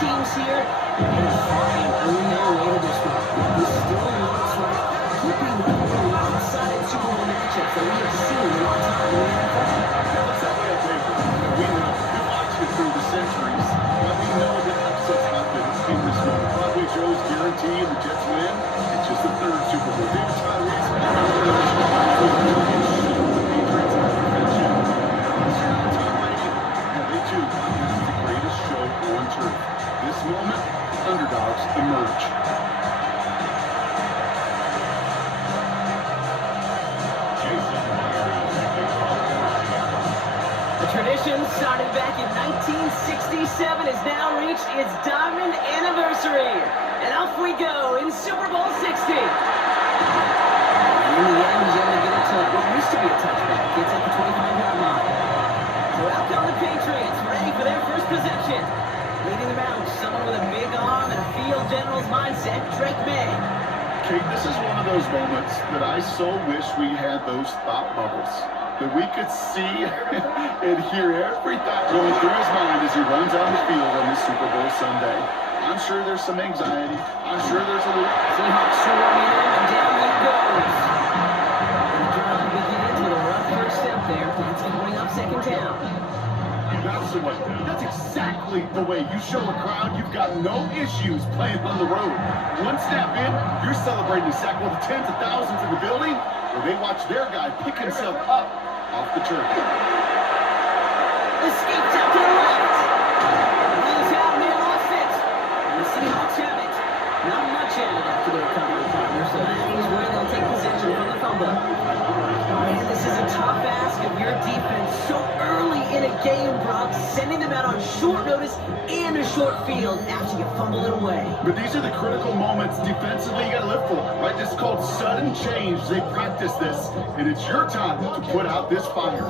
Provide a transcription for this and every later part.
teams here, they're fine early their way to this one. This still looks like could be one of the more lopsided Super Bowl matchups that we have seen in a long time in the NFL. That's that way on paper. We've watched it through the centuries, but we know that upsets happen in this moment. Broadway Joe's guarantee and the Jets win. It's just the third Super Bowl. David Tyrese, the Patriots are perfection. Tom Brady, they too, this is the greatest show on turf. This moment, underdogs emerge. The tradition started back in 1967 has now reached its diamond anniversary. And off we go in Super Bowl 60. And in the end, he's able to get it to what used to be a touchback. Gets at the 25-yard line. So out come the Patriots, ready for their first possession. Leading them out, someone with a big arm and a field general's mindset, Drake May. Kate, this is one of those moments that I so wish we had those thought bubbles. That we could see and hear every thought going through his mind as he runs on the field on this Super Bowl Sunday. I'm sure there's some anxiety. I'm sure there's a little... Seahawks swarming in, and down he goes. And the drive begins with a rough first step there. That's going to bring up second down. That's exactly the way you show a crowd you've got no issues playing on the road. One snap in, you're celebrating a sack with the tens of thousands in the building, where they watch their guy pick himself up off the turf. Escapes out to the left. Wheels out, man off it. And the Seahawks have it. Not much added after the recovery partner, so that is where they'll take possession from the fumble. Man, this is a tough ask of your defense so early in a game, Brock, sending them out on short notice and a short field after you fumble it away. But these are the critical moments defensively you got to live for, right? This is called sudden change. They practice this, and it's your time to put out this fire.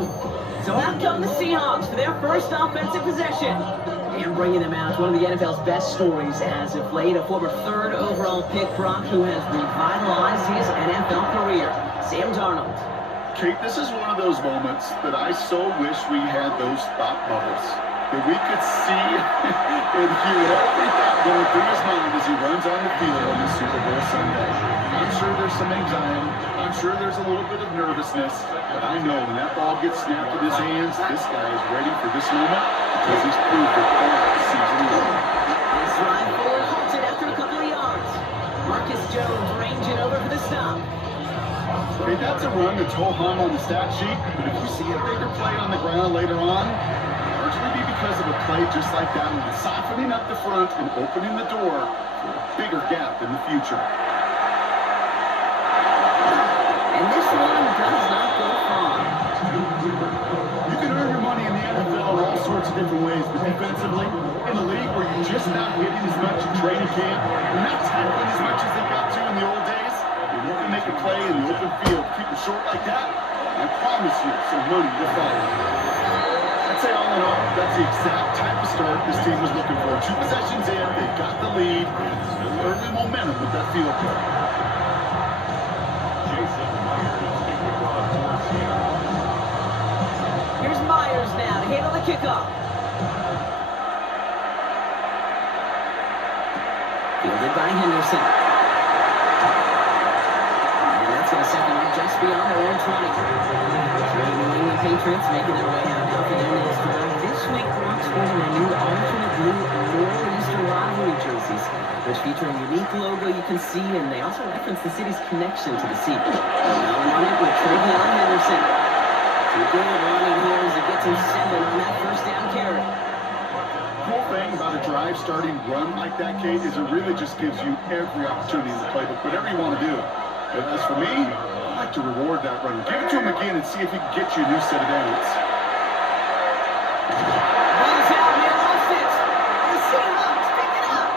So out come the Seahawks for their first offensive possession. And bringing them out, one of the NFL's best stories as of late, a former third overall pick, Brock, who has revitalized his NFL career, Sam Darnold. Kate, this is one of those moments that I so wish we had those thought bubbles. That we could see and hear every thought going through his mind as he runs on the field on this Super Bowl Sunday. I'm sure there's some anxiety. I'm sure there's a little bit of nervousness. But I know when that ball gets snapped in his hands, this guy is ready for this moment because he's proved it all season long. This drive forward halted after a couple of yards. Marcus Jones ranging over for the stop. Hey, that's a run that's ho-hum on the stat sheet, but if you see a bigger play on the ground later on, largely be because of a play just like that one, softening up the front and opening the door for a bigger gap in the future. And this one does not go far. You can earn your money in the NFL in all sorts of different ways, but defensively, in a league where you're just not hitting as much in training camp, you're not tackling as much as they got to in the old days, you can make a play in the open field, keep it short like that, I promise you some money will follow. I'd say all in all, that's the exact type of start this team was looking for. 2 possessions in, they've got the lead, and early momentum with that field goal. Here's Myers now to handle the kickoff. Fielded by Henderson. And that's going to set them up just beyond their own 20. The New England Patriots making their way out now for their next drive. This week, Brock sporting their new alternate blue Northeastern rivalry jerseys, which feature a unique logo you can see, and they also reference the city's connection to the sea. Now on it with Travion Henderson. Good running here as it gets him 7 on that first down carry. Cool thing about a drive starting run like that, Kate, is it really just gives you every opportunity in the playbook, whatever you want to do. And as for me, I like to reward that run. Give it to him again and see if he can get you a new set of downs. Wheels out, man off it. And the Seahawks pick it up.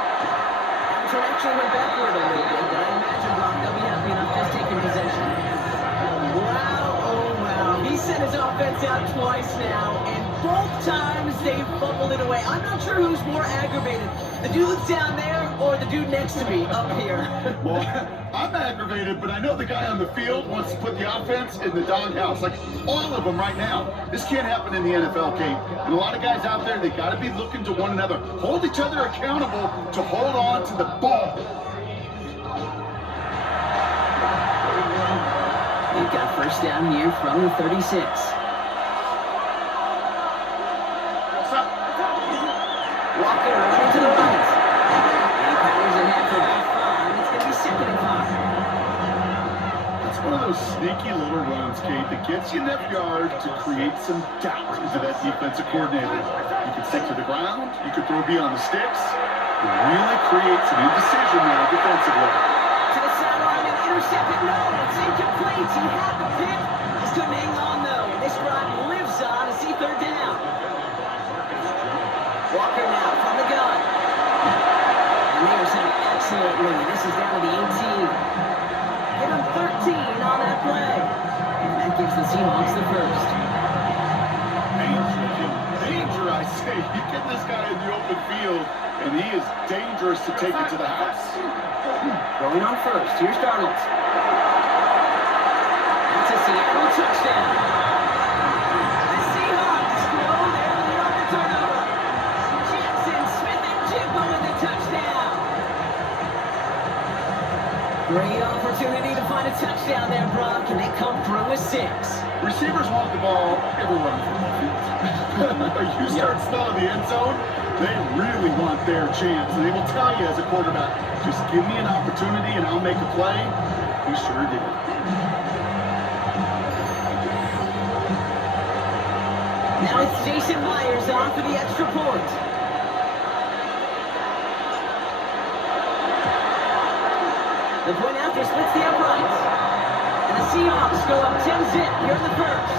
That actually went backward a little bit, but I imagine Brock, they'll be happy enough just taking possession. Wow, oh wow. He sent his offense out twice now, and both times they fumbled it away. I'm not sure who's more aggravated. The dude's down there or the dude next to me up here? Well, I'm aggravated, but I know the guy on the field wants to put the offense in the doghouse. Like, all of them right now. This can't happen in the NFL, Kate. And a lot of guys out there, they got to be looking to one another. Hold each other accountable to hold on to the ball. They've got first down here from the 36. Walker running to the right. He powers ahead for about 5. It's going to be second and 5. It's one of those sneaky little runs, Kate, that gets you enough yards to create some doubt into that defensive coordinator. You can stick to the ground. You can throw beyond the sticks. It really creates an indecision there defensively. To the sideline and intercepted. No, it's incomplete. He had the pick. Just couldn't hang on, though. And this drive lives on to see third down. Walker now from the gun. And they are set up excellently. This is down to the 18. Give him 13 on that play. And that gives the Seahawks the first. Danger, I say. You get this guy in the open field, and he is dangerous to take it to the house. Going on first. Here's Darnold. That's a Seattle touchdown. The Seahawks go their lead on the turnover. With a touchdown. Great opportunity to find a touchdown there, Brock, and they come through with 6. Receivers want the ball everywhere from the field. You start smelling the end zone, they really want their chance. And they will tell you as a quarterback, just give me an opportunity and I'll make a play. He sure did. Now it's Jason Myers on for the extra point. The point after splits the uprights. And the Seahawks go up 10-zip here in the first.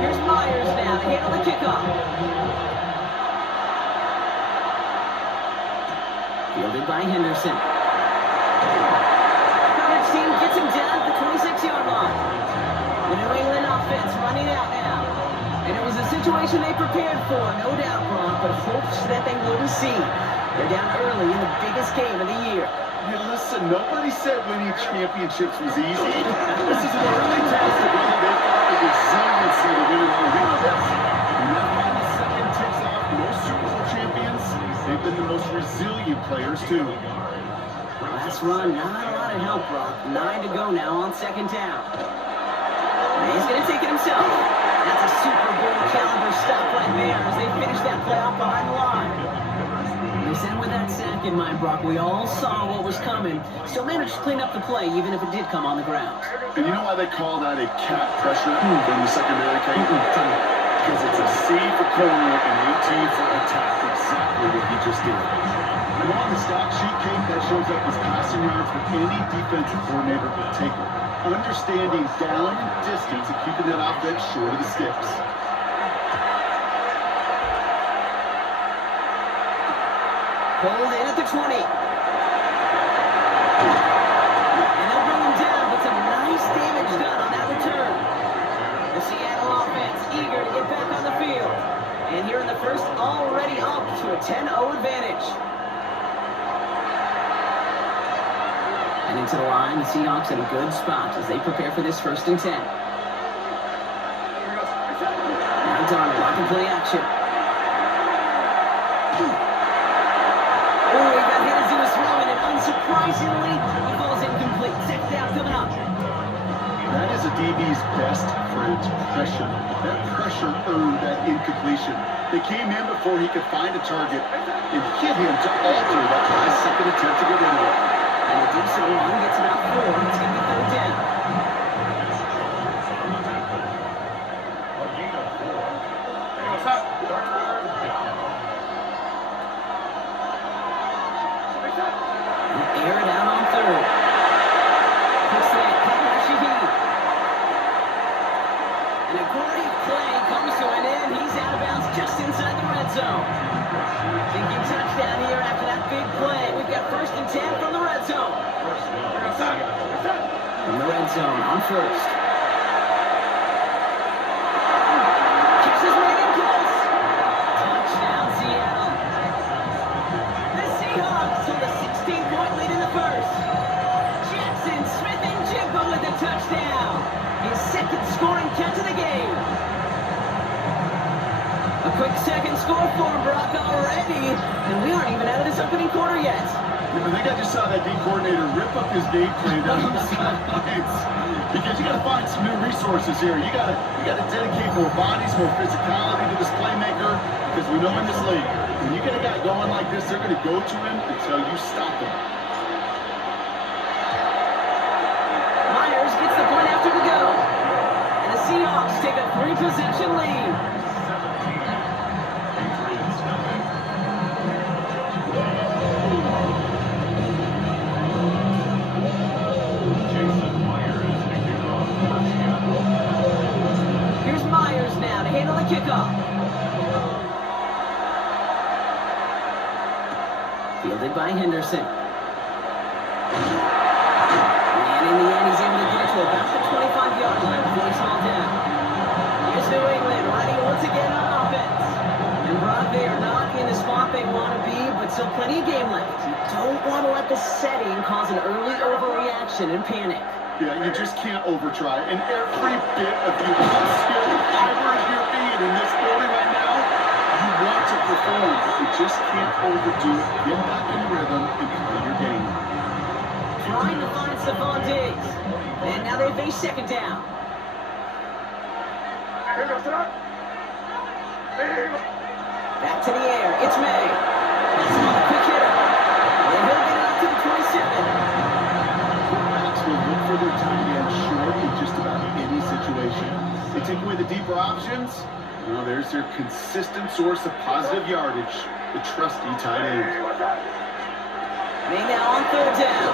Here's Myers now to handle the kickoff. Fielded by Henderson. Coverage team gets him down at the 26-yard line. The New England offense running out now. And it was a situation they prepared for, no doubt, Brock, but hopes that they wouldn't see. They're down early in the biggest game of the year. Hey, listen, nobody said winning championships was easy. This is an early test of whether they've got the resiliency to win it all. We know this. When that final second ticks off, most Super Bowl champions, they've been the most resilient players, too. Last run, not a lot of help, Brock. 9 to go now on second down. And he's going to take it himself. That's a Super Bowl caliber stop right there as they finish that play off behind the line. They said with that sack in mind, Brock, we all saw what was coming. Still managed to clean up the play, even if it did come on the ground. And you know why they call that a cat pressure from the secondary, Kate? Because it's a C for corner and a T for attack. Exactly what he just did. And on the stock sheet, Kate, that shows up as passing yards for any defensive coordinator could take it. Understanding down and distance and keeping that offense short of the sticks. Pulled in at the 20. And they'll bring him down with some nice damage done on that return. The Seattle offense eager to get back on the field. And here in the first, already up to a 10-0 advantage. And into the line, the Seahawks in a good spot as they prepare for this 1st and 10. Now Darnold, lock and play action. Oh, he got hit as he was throwing it. Unsurprisingly, he falls incomplete. Second down coming up. That is a DB's best friend, pressure. That pressure earned that incompletion. They came in before he could find a target and hit him to alter that last second attempt to get rid of it. And the decent one gets about 4. It's going to be third down. Air it out on third. Puts that cover Shaheed. And a great play comes to an end. He's out of bounds just inside the red zone. Thinking touchdown here after that big play. We've got 1st and 10 from the red zone. zone on first. Catches Megan close. Touchdown, Seattle. The Seahawks hold a 16-point lead in the first. Jackson Smith-Njigba with a touchdown. His second scoring catch of the game. A quick second score for Brock already, and we aren't even out of this opening quarter yet. I think I just saw that D coordinator rip up his game plan down on the sidelines because you got to find some new resources here. You got to dedicate more bodies, more physicality to this playmaker because we know in this league, when you get a guy going like this, they're going to go to him until you stop him. Myers gets the point after to go, and the Seahawks take a 3-possession lead. Kickoff. Fielded by Henderson. And in the end, he's able to get it to about the 25-yard line before he's hauled down. Here's New England ready once again on offense. And Brock, they are not in the spot they want to be, but still plenty of game left. You don't want to let the setting cause an early overreaction and panic. Yeah, you just can't overtry. And every bit of you skill, fiber of your being in this building right now, you want to perform. You just can't overdo it. Get back in rhythm and play your game. Trying to find Stephon Diggs. And now they face second down. Back to the air. It's May. That's on the quick hitter. And he'll get it up to the 27. Will look for their tight end short in just about any situation. They take away the deeper options. Well, there's their consistent source of positive yardage, the trusty tight end. May now on third down.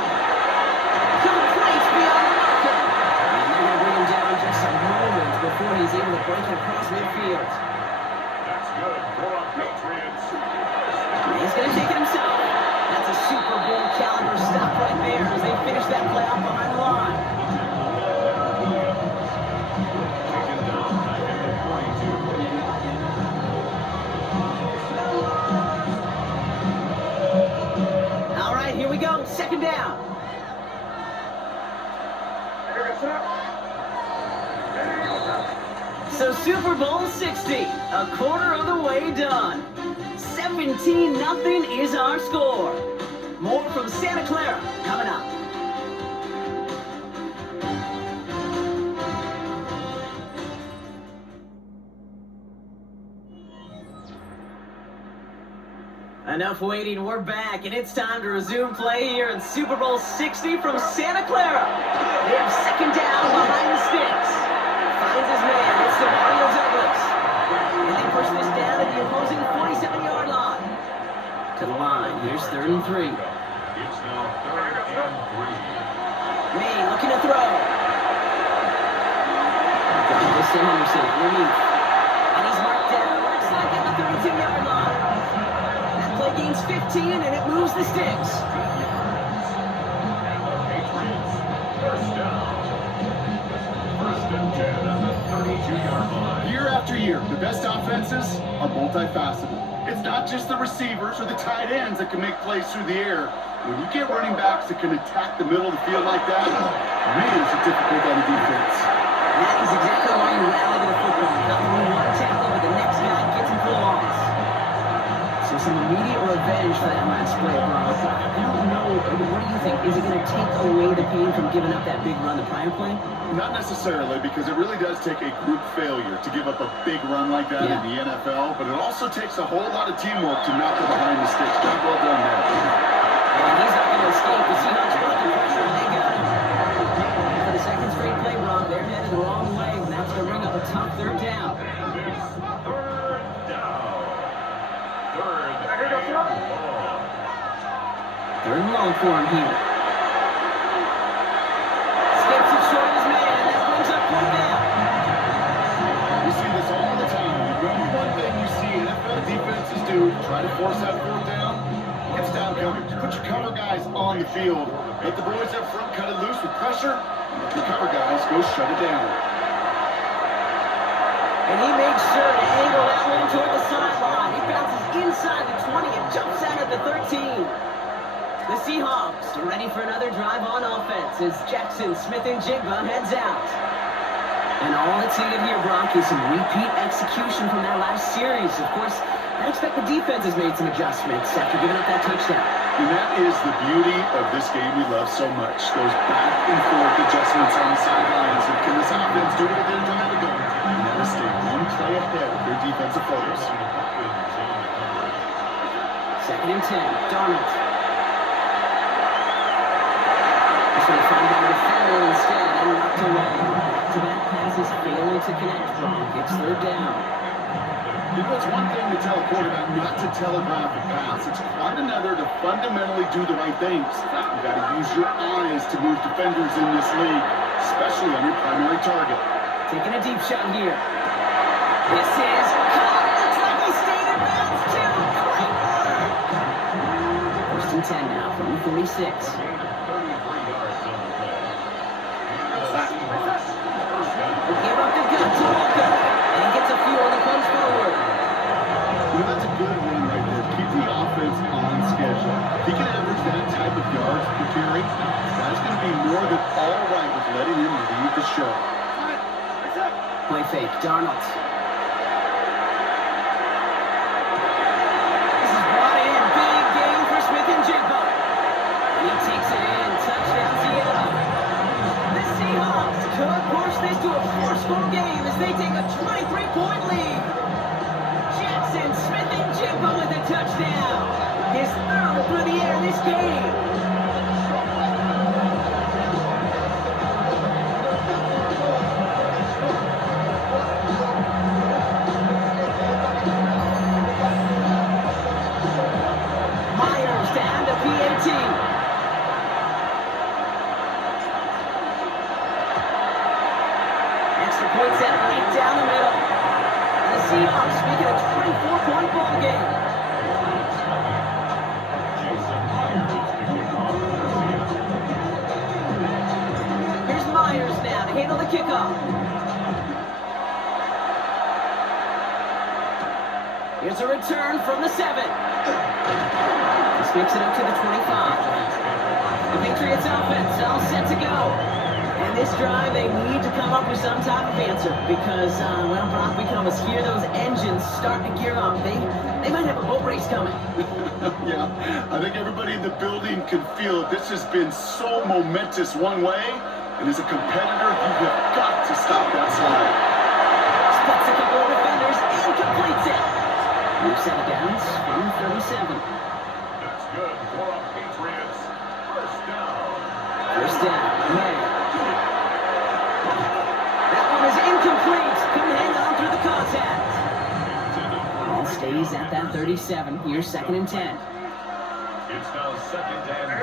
Complete beyond the marker. And they're going to bring him down just a moment before he's able to break it across midfield. That's good. Go on, Patriots. He's going to take it himself. That's a Super Bowl caliber stop right there as they finish that play off behind the line. All right, here we go. Second down. So Super Bowl 60, a quarter of the way done. 17-0 is our score. More from Santa Clara coming up. Enough waiting, we're back, and it's time to resume play here in Super Bowl 60 from Santa Clara. They have second down behind the sticks. Finds his man, it's Mario Douglas. And they push this down at the opposing 47-yard line. To the line, here's 3rd and 3. It's now 3rd and 3. May looking to throw. This to Henderson, underneath. And he's marked down, looks like at the 32-yard line. That play gains 15, and it moves the sticks. Patriots, first down. 1st and 10 at the 32-yard line. Year after year, the best offenses are multifaceted. It's not just the receivers or the tight ends that can make plays through the air. When you get running backs that can attack the middle of the field like that, man, it's difficult on the defense. That is exactly why you rally to the football. Not through one tackle, but the next guy gets him for loss. So some immediate revenge for that last play, Brock. I don't know. What do you think? Is it going to take away the pain from giving up that big run the prior play? Not necessarily, because it really does take a group failure to give up a big run like that in the NFL, but it also takes a whole lot of teamwork to knock it behind the sticks. Job well done there. And he's not going to escape. The Seahawks brought the pressure, and they got him. And for the second straight play, Rob, they're headed the wrong way, and that's going to bring up a tough 3rd down. It's 3rd down. 3rd and long. 3rd and long for him here. Skips it short of his man, and that brings up 4th down. You see this all the time. The number one thing you see NFL defenses do, try to force that 4th down, it's down coverage. Put your cover guys guys on the field. Let the boys up front cut it loose with pressure. And let the cover guys go shut it down. And he makes sure to angle that one toward the sideline. He bounces inside the 20 and jumps out at the 13. The Seahawks are ready for another drive on offense as Jackson, Smith, and Jigba heads out. And all that's needed here, Brock, is some repeat execution from that last series. Of course, I expect the defense has made some adjustments after giving up that touchdown. And that is the beauty of this game we love so much. Those back and forth adjustments on the sidelines. And can this offense do what it did a time ago? And that is stay one play ahead of their defensive players. 2nd and 10, Darnold. This one found by the defender instead and knocked away. Back-to-back passes failing to connect. Brock, it's 3rd down. You know, it's one thing to tell a quarterback not to telegraph a pass. It's quite another to fundamentally do the right things. You've got to use your eyes to move defenders in this league, especially on your primary target. Taking a deep shot here. This is caught. Looks like he stayed in bounds too. Great work. 1st and 10 now from the 46. Give up the gut to Walker. And he gets a few on the punch forward. Well, that's a good one right there. Keep the offense on schedule. If he can average that type of yards per carry, that's going to be more than all right with letting him lead the show. Play fake, Darnold. This is brought in. Big game for Smith and Jigba. And he takes it in. Touchdown, Seattle. The Seahawks could push this to a 4-score game as they take a 23-point lead. Jackson, Smith, and Jigba with a touchdown. His 3rd through the air this game. Myers to add the PAT. Extra point set right down the middle. And the Seahawks making a 24-point ball game. Here's Myers now to handle the kickoff. Here's a return from the 7. This makes it up to the 25. The Patriots offense all set to go. And this drive, they need to come up with some type of answer because, well, Brock, we can almost hear those engines starting to gear up. They might have a boat race coming. Yeah, I think everybody in the building can feel it. This has been so momentous one way, and as a competitor, you have got to stop that slide. Splits a couple of defenders and completes it. Moves out of bounds from 37. That's good for a Patriots. 1st down. 1st down, May. That one is incomplete. Couldn't hang on through the contact. Ball stays at that 37. Here's 2nd and 10. It's now 2nd and 10.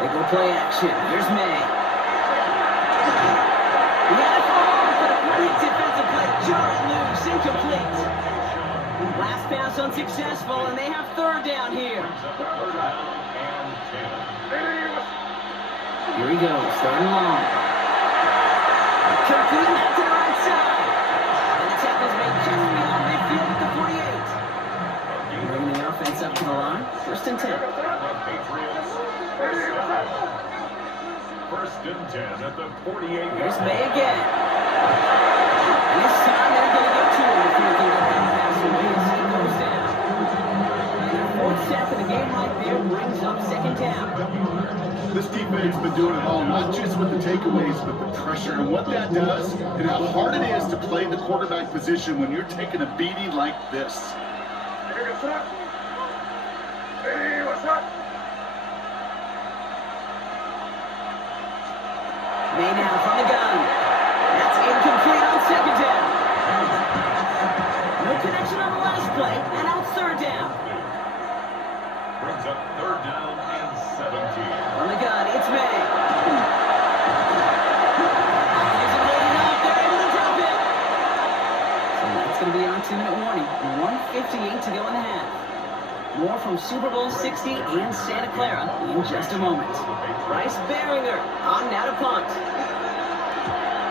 They go play action. Here's May. He had it fall off, but a great defensive play. Jar it loose, incomplete. Last pass unsuccessful, and they have 3rd down here. Here he goes, 3rd and long. Complete that to the right side. And the tackle's made just beyond midfield at the 48. Bringing the offense up to the line. 1st and 10. First and 10 at the 48. Here's May again. And this time they're going to get to him if he can get that pass away as he goes down. And their 4th sack of the game right there brings up 2nd down. This defense has been doing it all, not just with the takeaways, but the pressure and what that does and how hard it is to play the quarterback position when you're taking a beating like this. May now from the gun. That's incomplete on 2nd down. No connection on the last play, and out 3rd down. Brings up 3rd down and 17. On the gun, it's May. Isn't holding up, they're able to drop it. So that's going to be on 2-minute warning. 1:58 to go in the half. More from Super Bowl 60 and Santa Clara in just a moment. Bryce Baringer on now to punt.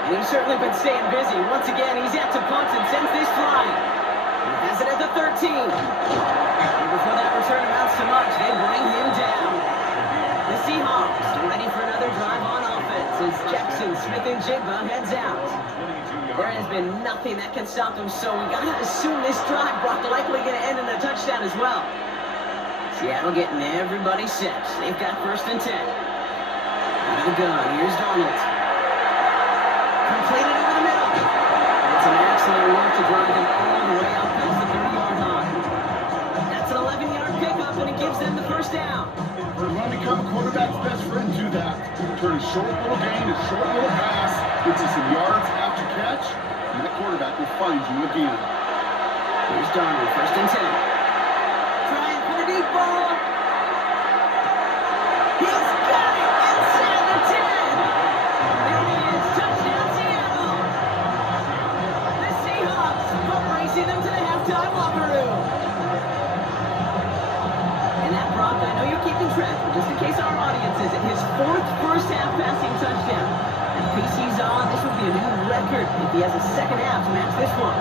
And he's certainly been staying busy. Once again, he's at to punt and sends this flying. He has it at the 13. And before that return amounts to much, they bring him down. The Seahawks ready for another drive on offense as Jackson, Smith, and Jigba heads out. There has been nothing that can stop them, so we gotta assume this drive, Brock, likely gonna end in a touchdown as well. Seattle getting everybody set. They've got 1st and 10. Out of the gun, here's Donald. Completed over the middle. It's an excellent work to drive them all the way out past the 30-yard line. That's an 11-yard pickup, and it gives them the 1st down. We're going to become a quarterback's best friend to that. Turn a short little gain, a short little pass, gets you some yards after catch, and that quarterback will find you again. Here's Donald, 1st and 10. Trying for the deep ball. He's got it inside the 10. There it is, touchdown Seattle. The Seahawks are racing them to the halftime locker room. And that, Brock, I know you're keeping track, but just in case our audience isn't, his 4th first-half passing touchdown. And if he's on, this would be a new record if he has a second half to match this one.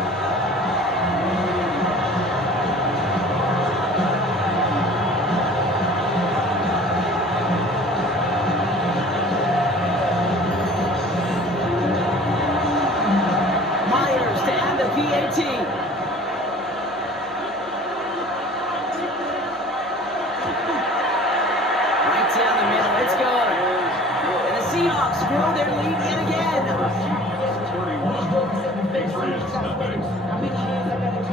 Myers to add the PAT. Right down the middle, it's good. And the Seahawks grow their lead yet again. 31. Patriots nothing.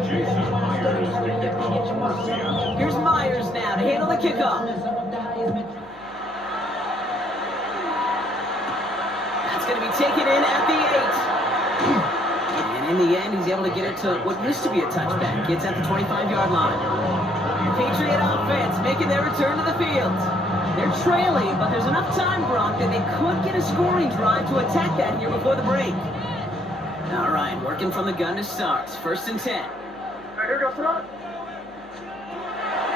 Jason Myers to kick off for Seattle. Here's Myers now to handle the kickoff. That's going to be taken in at the 8. And in the end, he's able to get it to what used to be a touchback. It's at the 25-yard line. Patriot offense making their return to the field. They're trailing, but there's enough time, Brock, that they could get a scoring drive to attack that here before the break. All right, working from the gun to start. 1st and 10.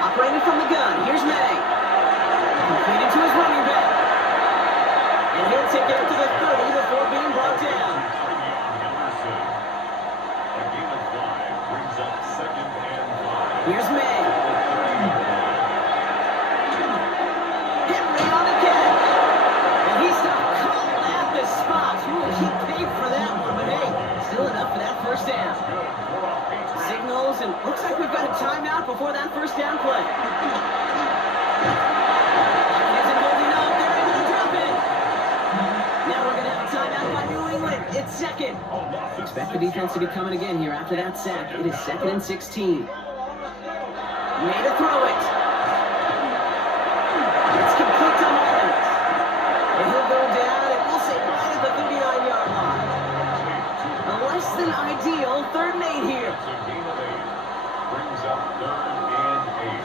Operating from the gun, here's May. Completed to his running back. And he'll take it up to the 30 before being brought down. A gain of 5 brings up 2nd and 5. Here's May. Henry on the catch. And he stopped cold at the spot. Ooh, he paid for that one, but hey, still enough for that 1st down. Signals, and looks like we've got a timeout before that 1st down play. Isn't holding up. They're able to drop it. Now we're going to have a timeout by New England. It's 2nd. Expect the defense to be coming again here after that sack. It is 2nd and 16. May to throw it. It's complete to Mullins. And he'll go down, and we'll say right at the 39-yard line. A less than ideal 3rd and 8 here. A gain of 8 brings up 3rd and 8.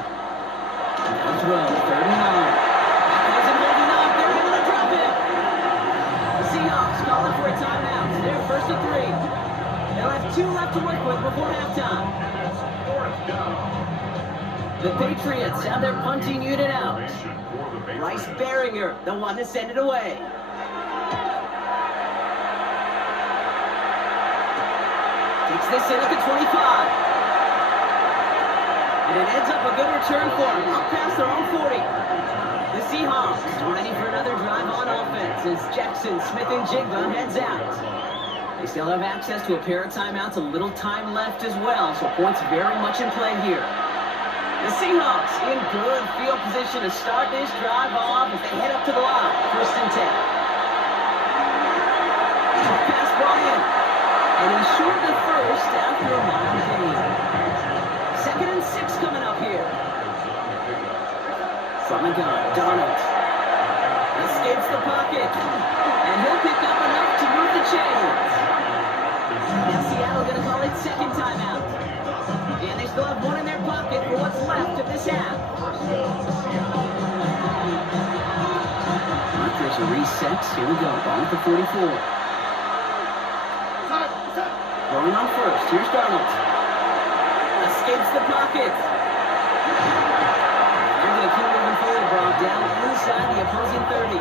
Now throw, 3rd and 9. Isn't holding up. They're able to drop it. The Seahawks calling for a timeout. They're 1st and 3. They'll have 2 left to work with before halftime. It's 4th down. The Patriots have their punting unit out. Bryce Baringer, the one to send it away. Takes this in at the 25. And it ends up a good return for him, up past their own 40. The Seahawks ready for another drive on offense as Jackson, Smith, and Jigba heads out. They still have access to a pair of timeouts, a little time left as well, so points very much in play here. The Seahawks in good field position to start this drive off as they head up to the line. 1st and 10. Pass brought in. And he's short the 1st after a long game. 2nd and 6 coming up here. From the gun, Donald. Escapes the pocket. And he'll pick up enough to move the chains. And Seattle going to call it 2nd timeout. And they still have 1 in their pocket for what's left of this half. There's a reset. Here we go. Ball at the 44. Going on 1st. Here's Donald. Escapes the pocket. opposing 30.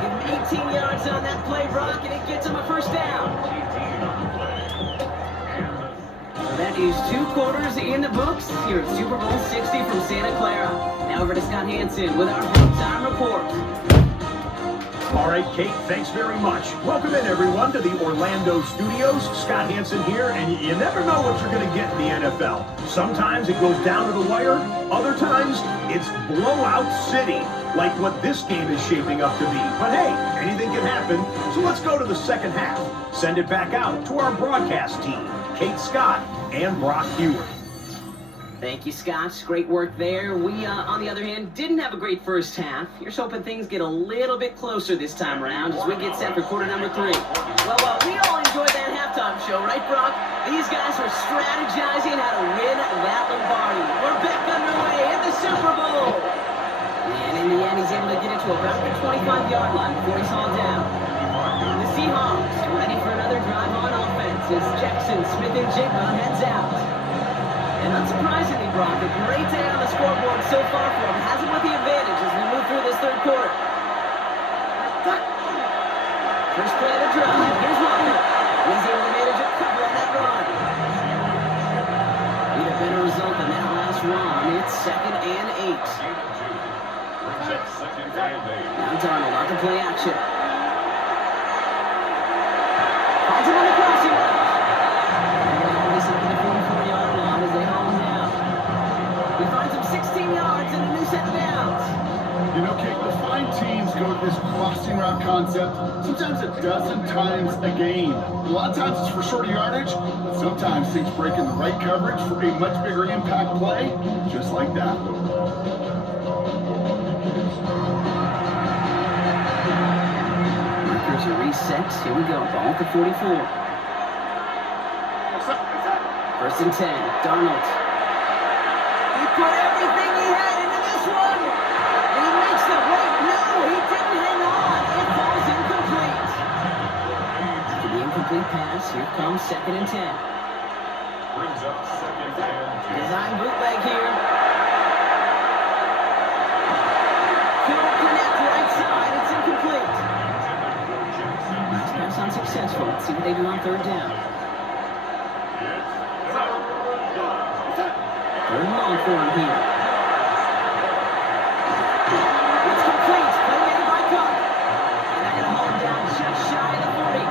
Give him 18 yards on that play, Brock, and it gets him a first down. 18 on the play. So that is 2 quarters in the books here at Super Bowl 60 from Santa Clara. Now over to Scott Hansen with our halftime report. All right, Kate, thanks very much. Welcome in, everyone, to the Orlando studios. Scott Hansen here, and you never know what you're going to get in the NFL. Sometimes it goes down to the wire. Other times, it's blowout city, like what this game is shaping up to be. But hey, anything can happen, so let's go to the second half. Send it back out to our broadcast team, Kate Scott and Brock Hewitt. Thank you, Scott. Great work there. We, on the other hand, didn't have a great first half. Here's hoping things get a little bit closer this time around as we get set for quarter number 3. Well, we all enjoyed that halftime show, right, Brock? These guys were strategizing how to win that Lombardi. We're back underway in the Super Bowl. And in the end, he's able to get it to about the 25-yard line before he's hauled down. The Seahawks ready for another drive on offense as Jackson, Smith, and Jigba heads out. And unsurprisingly, Brock, a great day on the scoreboard so far for him. Has him with the advantage as we move through this third quarter. First play of the drive. Here's Walker. He's able to manage a cover on that run. Need a better result than that last run. It's 2nd and 8. Brings up 2nd and 8. Now Darnold out to play action. Finds him on the crossing route. He's up in the 44-yard line as they haul him down. He finds him 16 yards and a new set of downs. You know, Kate, the fine teams go to this crossing route concept sometimes a dozen times a game. A lot of times it's for shorter yardage, but sometimes things break in the right coverage for a much bigger impact play, just like that. Markers are reset. Here we go. Ball at the 44. First and 10. Darnold. He put everything he had into this one. And he makes the break. No, he didn't hang on. It falls incomplete. After the incomplete pass, here comes 2nd and 10. Brings up 2nd and 10. Design bootleg here. Couldn't connect right side. It's incomplete. Nice pass unsuccessful. Let's see what they do on 3rd down. 3rd and long for him here. It's complete. Play made by Cook. And they're going to haul him down just shy of the 40.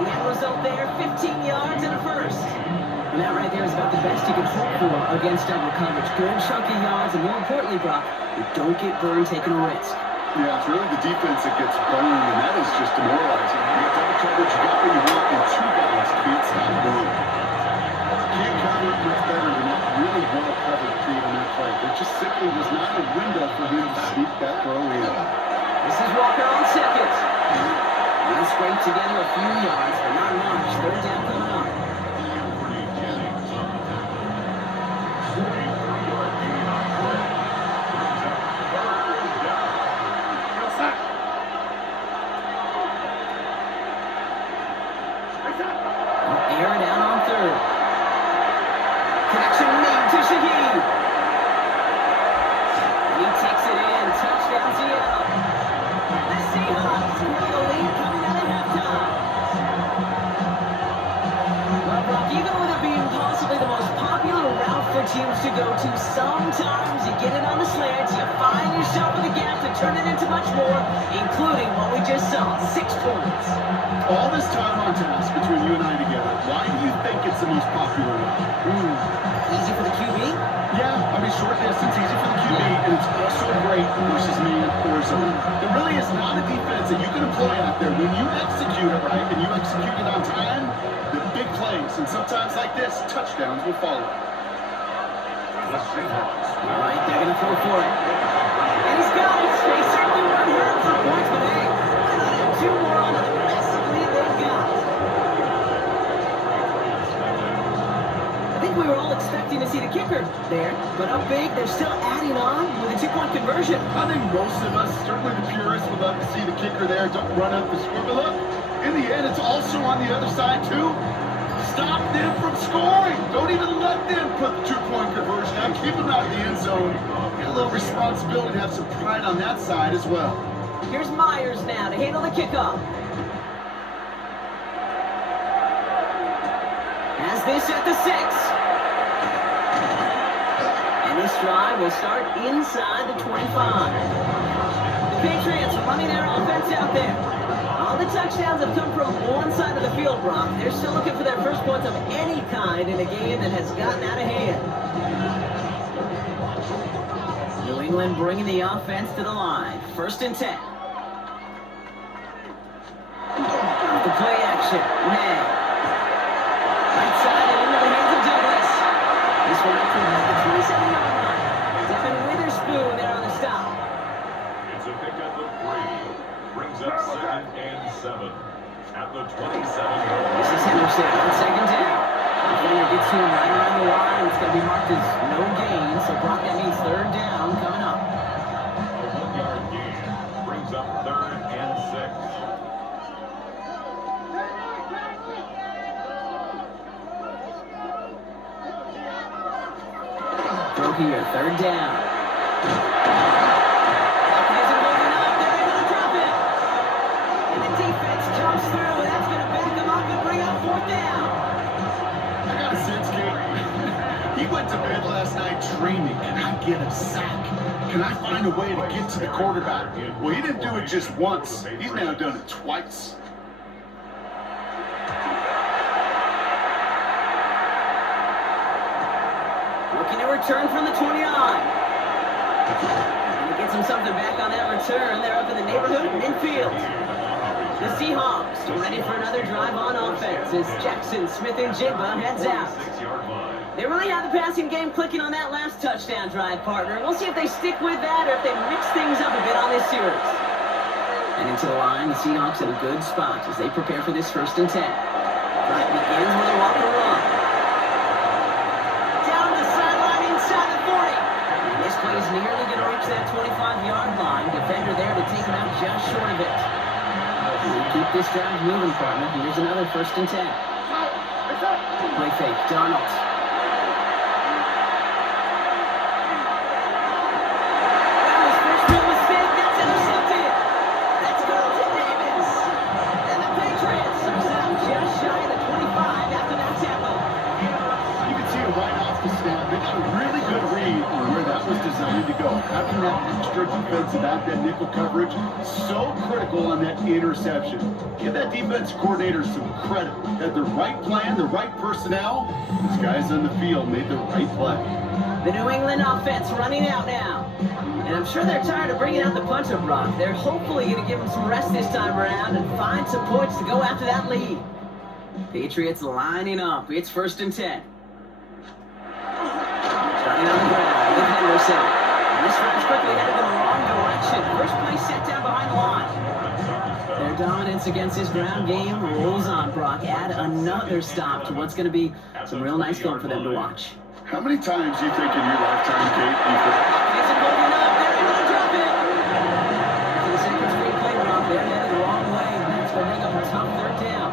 The end result there, 15 yards and a first. And that right there is about the best you can hope for against double coverage. Good chunky yards, and more importantly, Brock, you don't get burned taking a risk. Yeah, it's really the defense that gets burned, and that is just demoralizing. You got double coverage, you got what you want, and 2 guys can't stop one. Can't cover it much better than that really well covered creating that play. There just simply was not a window for him to sneak that throw in. This is Walker on 2nd. He scraped together a few yards, but not much. 3rd down coming up. Air it out on 3rd. Connection made to Shaheed. He takes it in. Touchdown Seattle. The Seahawks with the lead coming out of halftime. Well, Brock, even with it being possibly the most popular route for teams to go to, sometimes you get it on the slants, you find yourself with a gap to turn it into much more, including what we just saw, 6 points. All this time on task between you and I together, why do you think it's the most popular route? Easy for the QB? Yeah, I mean, short distance, easy for the QB, and it's also great versus man or zone. There really is not a defense that you can employ out there. When you execute it right and you execute it on time, the big plays, and sometimes like this, touchdowns will follow. The Seahawks. All right, they're going to throw for it. And he's got it. They certainly weren't hurt for points, but hey, why not have 2 more on the massive lead they've got? I think we were all expecting to see the kicker there, but up big, they're still adding on with a 2-point conversion. I think most of us, certainly the purists, would love to see the kicker there don't run up the score. But look, in the end, it's also on the other side, too. stop them from scoring. Don't even let them put the two-point conversion out. Keep them out of the end zone. Get a little responsibility to have some pride on that side as well. Here's Myers now to handle the kickoff. Has this at the 6. And this drive will start inside the 25. The Patriots running their offense out there. All the touchdowns have come from one side of the field, Brock. They're still looking for their first points of any kind in a game that has gotten out of hand. New England bringing the offense to the line. 1st and 10. The play action. May. Right side and into the hands of Douglas. This one up to the 27-yard line. Devin Witherspoon there on the stop. It's a pickup of 3. Brings up 2nd and 7. At the 27-yard line. This is Henderson on 2nd down. Defender gets to him right around the line. It's going to be marked as no gain. So Brock, that means 3rd down coming up. A 1-yard gain. Brings up 3rd and 6. Throw here, 3rd down. I got a sense, Kate. He went to bed last night dreaming, can I get a sack? Can I find a way to get to the quarterback? Well, he didn't do it just once. He's now done it twice. Looking to return from the 29. And he gets him something back on that return. They're up in the neighborhood midfield. The Seahawks ready for another drive on offense as Jackson, Smith, and Jigba heads out. They really have the passing game clicking on that last touchdown drive, partner. We'll see if they stick with that or if they mix things up a bit on this series. And into the line, the Seahawks in a good spot as they prepare for this 1st and 10. Drive begins with a walker run. Down the sideline inside the 40. And this play is nearly going to reach that 25-yard line. Defender there to take him out just short of it. Keep this drive moving, partner. Here's another 1st and 10. Play fake, Donald. That was first real mistake. That's intercepted. That's Carlton Davis. And the Patriots are set up just shy of the 25 after that tackle. You can see it right off the snap. They got a really good read on where that was designed to go. Having that extra defensive back, that nickel coverage, so critical on that interception. Give that defense coordinator some credit. Had the right plan, the right personnel. These guys on the field made the right play. The New England offense running out now. And I'm sure they're tired of bringing out the punter, Brock. They're hopefully going to give them some rest this time around and find some points to go after that lead. Patriots lining up. It's 1st and 10. Starting on the ground with Henderson. And this drive's quickly headed in the wrong direction. First play set down behind the line. Their dominance against this ground game rolls on, Brock. Add another stop to what's going to be some real nice film for them to watch. How many times do you think in your lifetime, Kate, you've Isn't holding up. They're able to drop it. For the second straight play, Brock, they're headed the wrong way. That's going to bring up a tough 3rd down.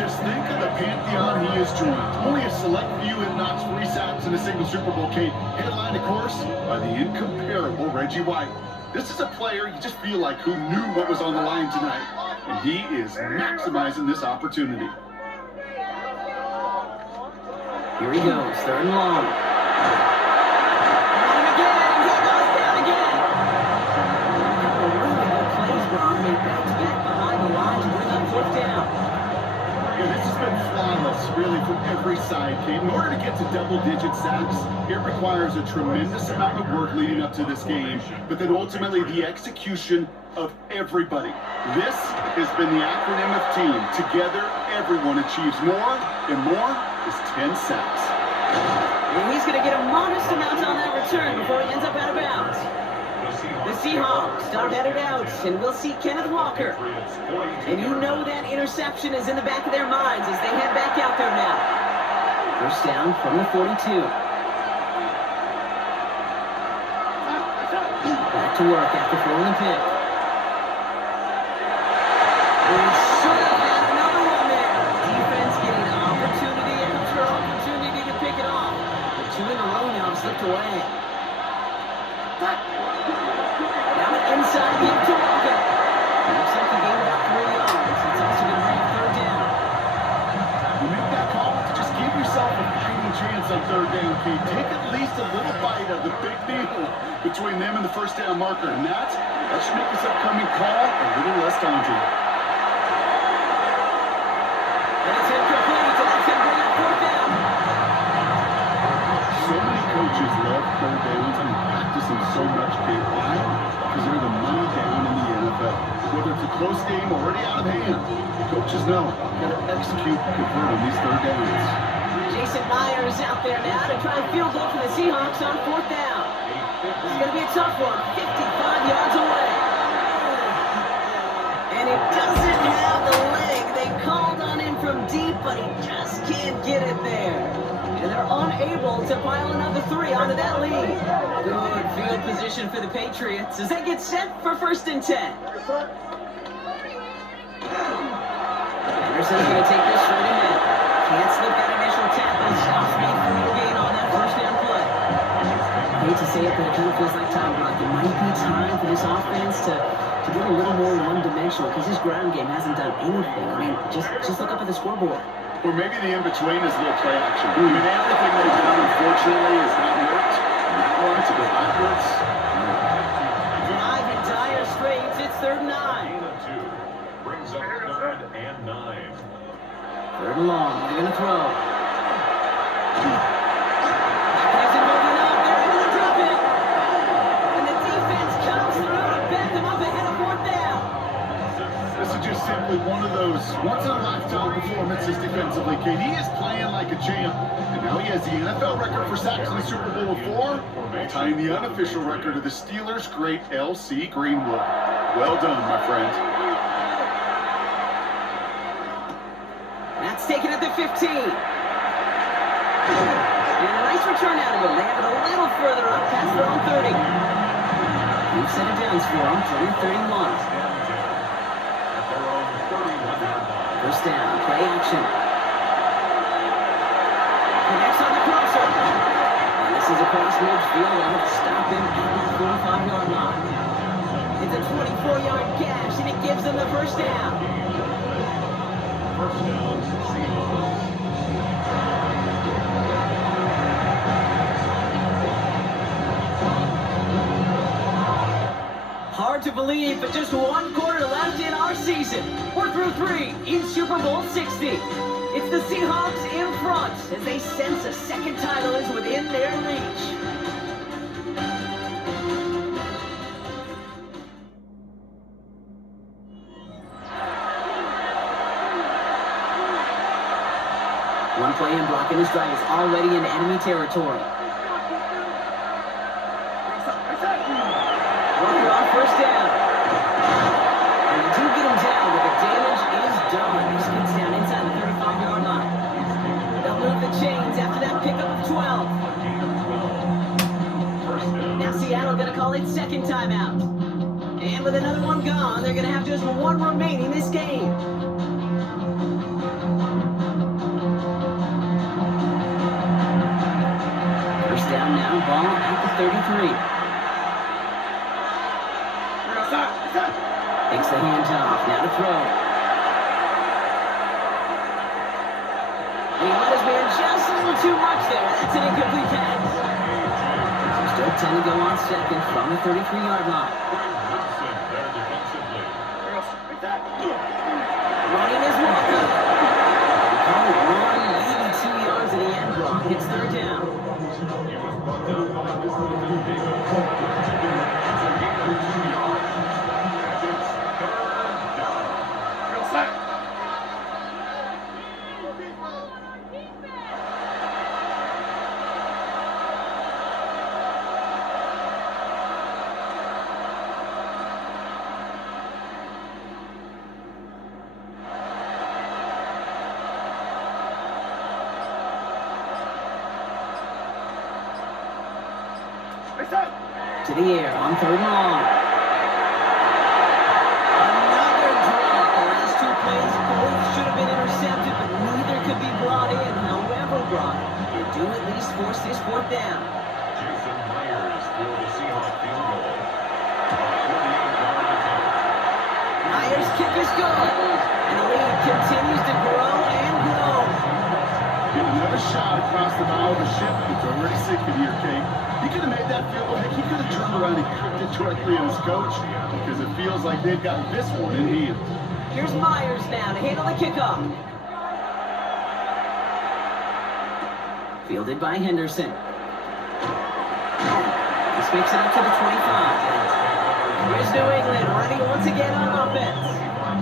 just think of the pantheon he has joined? Only a select few have notched 3 sacks in a single Super Bowl, Kate. Headlined, of course, by the incomparable Reggie White. This is a player you just feel like who knew what was on the line tonight. And he is maximizing this opportunity. Here he goes, 3rd and long. And again, he goes down again. A couple of really good plays, Brock. Made back-to-back behind the line to bring up 4th down. Yeah, this has been flawless, really, from every side, Kate. In order to get to double-digit sacks, it requires a tremendous amount of work leading up to this game, but then ultimately the execution of everybody. This has been the acronym of team. Together, everyone achieves more, and more is 10 sacks. And he's going to get a modest amount on that return before he ends up out of bounds. The Seahawks start headed out, and we'll see Kenneth Walker. And you know that interception is in the back of their minds as they head back out there now. First down from the 42. Back to work after throwing the pick. And he should have had another one there. Defense getting an opportunity knocked away. Now an inside give to Walker. Looks like he gained about 3 yards. It's also going to bring up third down. You make that call to just give yourself a fighting chance on third down, Kate. Take at least a little bite of the big deal between them and the first down marker. And that should make this upcoming call a little less daunting. And it's incomplete, and that's going to bring up fourth down. So many coaches love third downs and practice them so much, Kate. Why? Because they're the money down in the NFL. Whether it's a close game already out of hand, coaches know got to execute and convert on these third downs. Jason Myers out there now to try and field goal for the Seahawks on fourth down. This is going to be a tough one, 55 yards away. And he doesn't have the leg. They called on him from deep, but he just can't get it there. And they're unable to pile another 3 onto that lead. Good field position for the Patriots as they get set for 1st and 10. Anderson's going to take this straight ahead. Can't slip that initial tackle. Stops me for no gain on that first down play. I hate to say it, but it kind of feels like time block. It might be time for this offense to get a little more one-dimensional because this ground game hasn't done anything. I mean, just look up at the scoreboard. Or maybe the in-between is a little play action. I mean, everything they've done, unfortunately, has not worked. And that one to go backwards. Drive in dire straits. It's 3rd and 9. Brings up 3rd and 9. 3rd and long. They're going to throw. Plays it moving up. They're able to drop it. And the defense comes through to back them up ahead of 4th down. This is just simply one of those once-in-a-lifetime performances defensively, Kate. He is playing like a champ. And now he has the NFL record for sacks in the Super Bowl of 4, tying the unofficial record of the Steelers' great L.C. Greenwood. Well done, my friend. That's taken at the 15. And a nice return out of him. They have it a little further up past their own 30. We've set it down for them. 31. First down, play action. Connects on the crosser. And this is across midfield. That'll stop him at the 45-yard line. It's a 24-yard gash, and it gives them the first down. First down, Seahawks. Hard to believe, but just 1 quarter left in our season. We're through 3 in Super Bowl 60. It's the Seahawks in front as they sense a second title is within their reach. One play in blocking his drive is already in enemy territory. Walker on first down. And they do get him down, but the damage is done. He skins down inside the 35-yard line. They'll move the chains after that pickup of 12. Now Seattle going to call it second timeout. And with another one gone, they're going to have just 1 remaining this game. First down now, ball at the 33. Takes the handoff, now to throw. He let his man just a little too much there. That's an incomplete pass. So still 10 to go on second from the 33-yard line. Running is Walker. Call it 1, maybe 2 yards in the end block. It's 3rd down. To the air on 3rd and long. Another drop. The last 2 plays both should have been intercepted, but neither could be brought in. However, Brock, they do at least force this 4th down. shot across the bow of the ship. It's already sinking here, Kate. He could have made that field goal. Heck, he could have turned around and kicked it directly at his coach because it feels like they've got this one in hand. Here's Myers now to handle the kickoff. Fielded by Henderson. This makes it up to the 25. Here's New England ready once again on offense.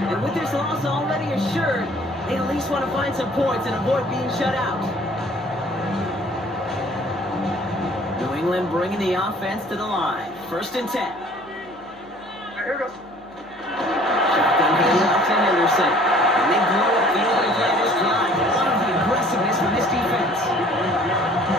And with this loss already assured, they at least want to find some points and avoid being shut out. New England bringing the offense to the line. 1st and 10. Shotgun handoff to Henderson. And they blow up the opening play of this drive. A lot of the aggressiveness from this defense.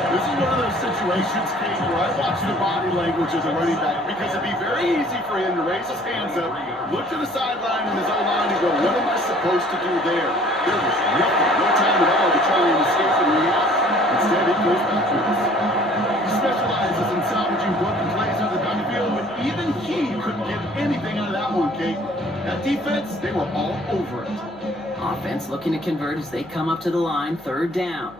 This is one of those situations, Kate, where I watch the body language as a running back because it'd be very easy for him to raise his hands up, look to the sideline in his own line and go, what am I supposed to do there? There was nothing, no time at all to try and escape and react. Instead, it goes backwards. He specializes in salvaging broken plays on the backfield, but even he couldn't get anything out of that one, Kate. That defense, they were all over it. Offense looking to convert as they come up to the line. 3rd down.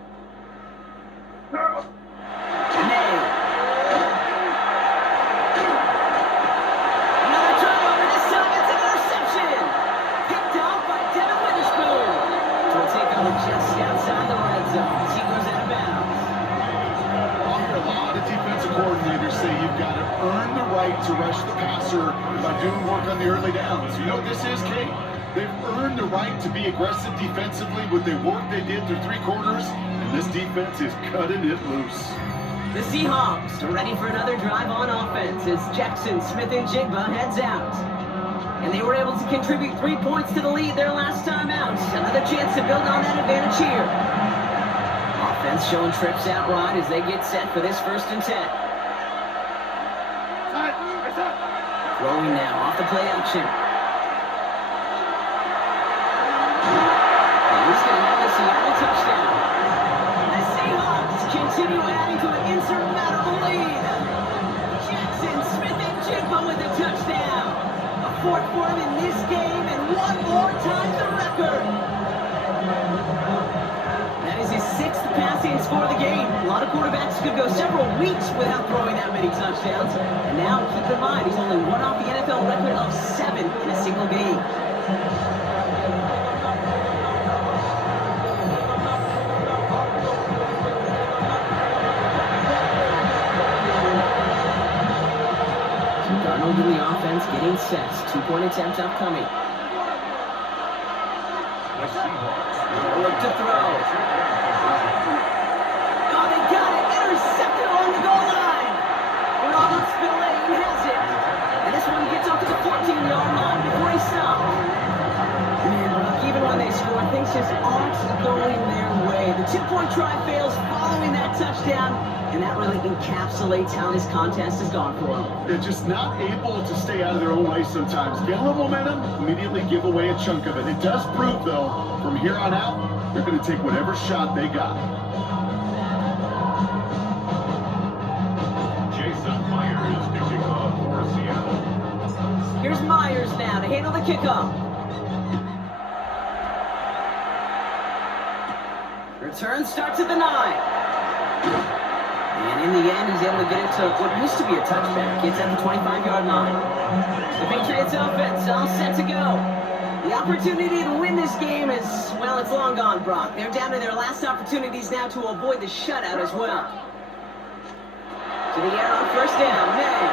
Just outside the red zone. He goes out of bounds. I'll hear a lot of defensive coordinators say you've got to earn the right to rush the passer by doing work on the early downs. You know what this is, Kate? They've earned the right to be aggressive defensively with the work they did through 3 quarters, and this defense is cutting it loose. The Seahawks are ready for another drive on offense as Jackson, Smith, and Jigba heads out. And they were able to contribute 3 points to the lead their last time out. Another chance to build on that advantage here. Offense showing trips out wide as they get set for this 1st and 10. Throwing now off the play action. And he's going to have the Seattle touchdown. The Seahawks continue adding to an insurmountable lead. Jackson, Smith, and Jigba with the touchdown. 4th for him in this game, and 1 more time the record. That is his 6th passing score of the game. A lot of quarterbacks could go several weeks without throwing that many touchdowns. And now, keep in mind, he's only 1 off the NFL record of 7 in a single game. Darnold in the offense getting set. 2-point attempt upcoming. Look to throw. Oh, they got it. Intercepted along the goal line. Robert Spillane has it. And this one gets up to the 14-yard line before he stopped. Man, Brock, even when they score, things just aren't going their way. The 2-point try fails following that touchdown. And that really encapsulates how this contest has gone for them. They're just not able to stay out of their own way sometimes. Get a little momentum, immediately give away a chunk of it. It does prove, though, from here on out, they're going to take whatever shot they got. Jason Myers kicking off for Seattle. Here's Myers now to handle the kickoff. Return starts at the 9. And in the end, he's able to get it to what used to be a touchback. Gets at the 25-yard line. The Patriots offense all set to go. The opportunity to win this game is, well, it's long gone, Brock. They're down to their last opportunities now to avoid the shutout as well. To the air on 1st down, May.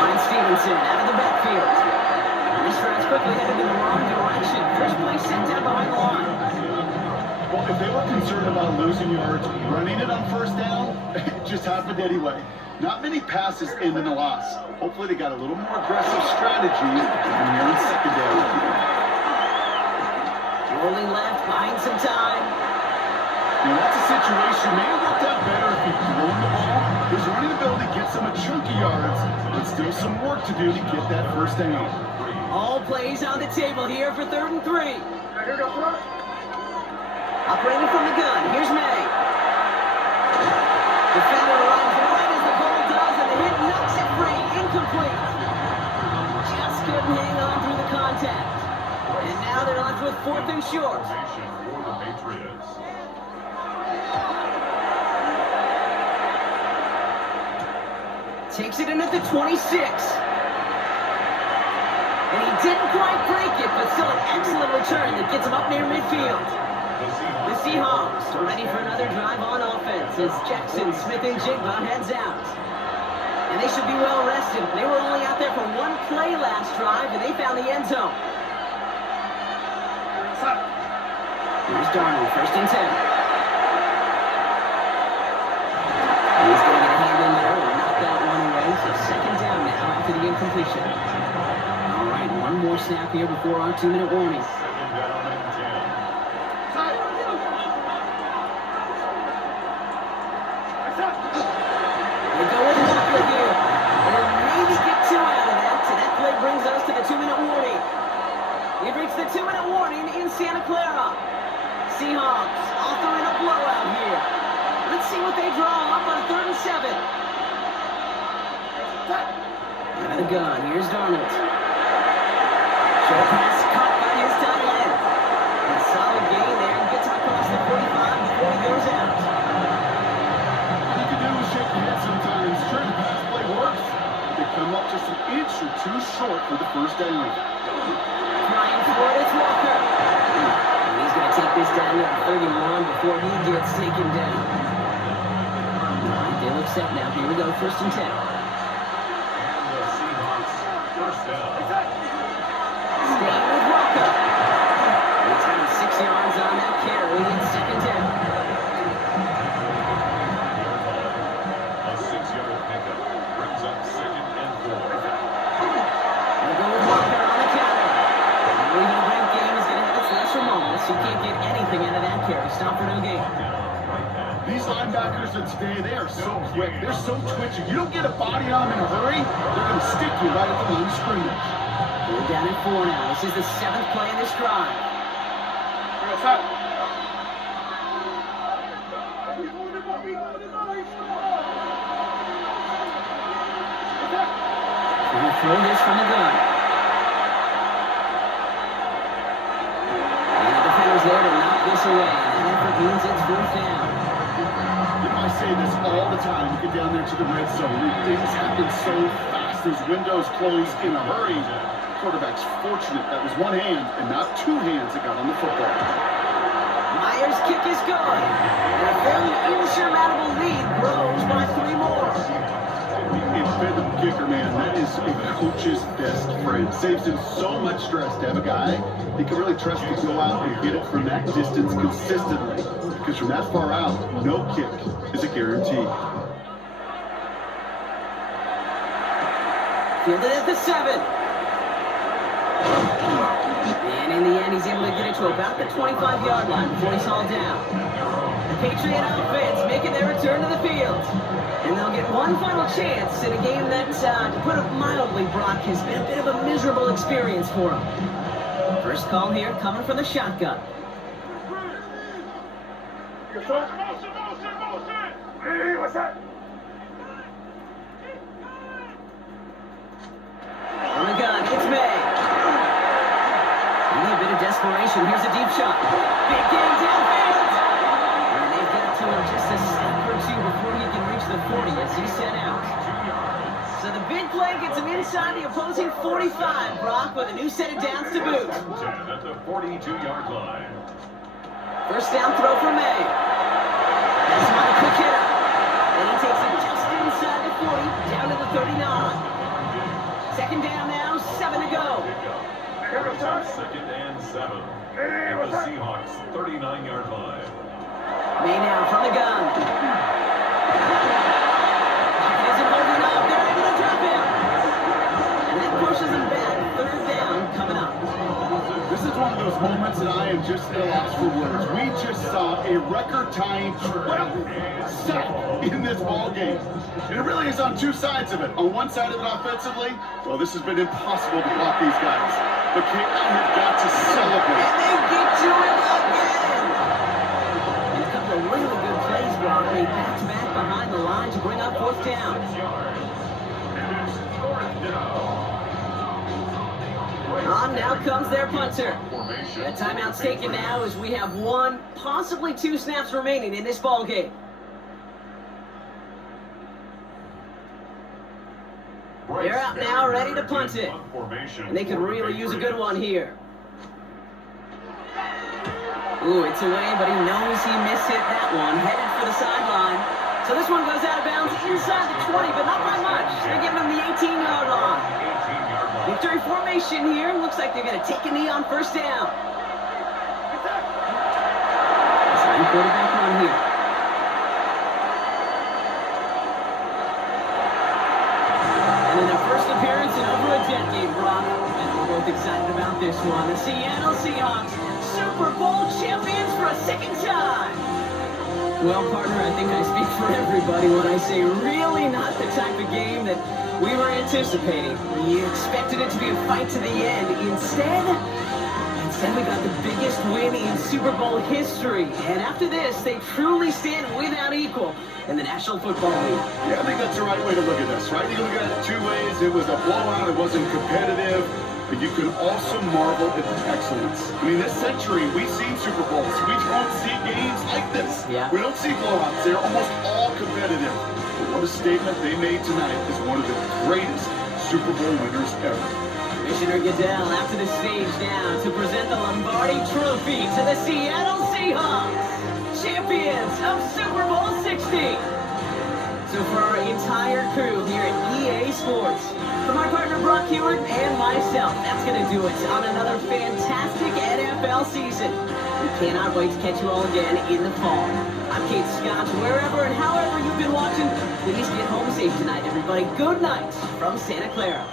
Finds Stevenson out of the backfield. And this drive's quickly headed in the wrong direction. First play sent down behind the line. Well, if they were concerned about losing yards, running it on 1st down, it just happened anyway. Not many passes end in a loss. Hopefully they got a little more aggressive strategy when you're on 2nd down. Rolling left, buying some time. You know, that's a situation may have worked out better if he'd thrown the ball. His running ability gets him a chunky yards, but still some work to do to get that 1st down. All plays on the table here for 3rd and 3. Operating from the gun, here's May. Defender runs right as the ball does, and the hit knocks it free, incomplete. Just couldn't hang on through the contact. And now they're left with 4th and short. For the Patriots. Takes it in at the 26. And he didn't quite break it, but still an excellent return that gets him up near midfield. The Seahawks are ready for another drive on offense as Jackson, Smith, and Jigba heads out. And they should be well rested. They were only out there for one play last drive, and they found the end zone. Here's Darnold, 1st and 10. He's going to get a hand in there and knock that one away. So 2nd down now after the incompletion. All right, one more snap here before our 2-minute warning. They go with Walker here. And maybe get 2 out of that. So that play brings us to the 2-minute warning. We've reached the 2-minute warning in Santa Clara. Seahawks offering a blowout here. Let's see what they draw up on 3rd and 7. Out of the gun, here's Darnold. Short pass caught by his tight end. And a solid gain there and gets him across the 45 before he goes out. All you can do is shake your head sometimes. Sure, the pass play works. They come up just an inch or two short for the 1st down. Trying for it, it's Walker. And he's going to take this down at 31 before he gets taken down. All right, they look set now. Here we go, 1st and 10. And the Seahawks, 1st down. Staying with Walker. He's got 6 yards on that carry. It's 2nd down. A 6-yard pickup brings up 2nd and 4. We'll go with Walker on the counter. Now even a great game is going to have its lesser moments. You can't get anything out of that carry. Stop for no gain. These linebackers of today, they are so quick. They're so twitchy. You don't get a body on them in a hurry, they're going to stick you right at the line of scrimmage. We're down at 4 now. This is the 7th play in this drive. We're going to throw this from the gun. And the defender's there to knock this away. And that effort means it's 4th down. You know, I say this all the time. You get down there to the red zone. Things happen so fast. Those windows close in a hurry. Quarterback's fortunate that was one hand and not 2 hands that got on the football. Myers' kick is good. And a fairly insurmountable lead grows by 3 more. Independent kicker, man, that is a coach's best friend. Saves him so much stress to have a guy he can really trust to go out and get it from that distance consistently. Because from that far out, no kick is a guarantee. Fielded at the 7. And in the end, he's able to get it to about the 25-yard line before he's hauled down. The Patriot offense making their return to the field. And they'll get one final chance in a game that, to put it mildly, Brock, has been a bit of a miserable experience for them. First call here coming from the shotgun. What's that? On the gun, it's May. Maybe a bit of desperation. Here's a deep shot. Big game downfield. And they've got to him just a step or 2 before he can reach the 40 as he's sent out. So the big play gets him inside the opposing 45, Brock, with a new set of downs to boot. 10 at the 42-yard line. First down throw for May. That's him on a quick hitter. And he takes it just inside the 40, down to the 39. 2nd down now, 7 to go. 2nd and 7. And the Seahawks 39-yard line. May now from the gun. Pocket isn't holding up. They're able to drop him. And that pushes him back. 3rd down coming up. This is one of those moments that I am just at a loss for words. We just saw a record-tying 12th sack in this ball game. And it really is on 2 sides of it. On one side of it offensively, well, this has been impossible to block these guys. But I have got to celebrate. And they get to him again. And a couple of really good plays, Brock, made back-to-back behind the line to bring up 4th down. And it's 4th down. On now comes their punter. That timeout's taken now as we have 1, possibly 2 snaps remaining in this ball game. They're out now, ready to punt it. And they could really use a good one here. Ooh, it's away, but he knows he mishit that one. Headed for the sideline. So this one goes out of bounds inside the 20, but not by much. They're giving him the 18-yard line. Victory formation here. Looks like they're going to take a knee on first down. Sign quarterback on here. And in their first appearance in over a decade, Brock. And we're both excited about this one. The Seattle Seahawks, Super Bowl champions for a second time. Well, partner, I think I speak for everybody when I say really not the type of game that we were anticipating. We expected it to be a fight to the end. Instead, we got the biggest win in Super Bowl history. And after this, they truly stand without equal in the National Football League. Yeah, I think that's the right way to look at this, right? You can look at it two ways. It was a blowout. It wasn't competitive. But you can also marvel at the excellence. I mean, this century, we've seen Super Bowls. We don't see games like this. Yeah. We don't see blowouts. They're almost all competitive. But what a statement they made tonight is one of the greatest Super Bowl winners ever. Commissioner Goodell out to the stage now to present the Lombardi Trophy to the Seattle Seahawks, champions of Super Bowl 60. So for our entire crew here at EA Sports, for my partner Brock Hewitt and myself, that's going to do it on another fantastic NFL season. We cannot wait to catch you all again in the fall. I'm Kate Scott. Wherever and however you've been watching, please get home safe tonight, everybody. Good night from Santa Clara.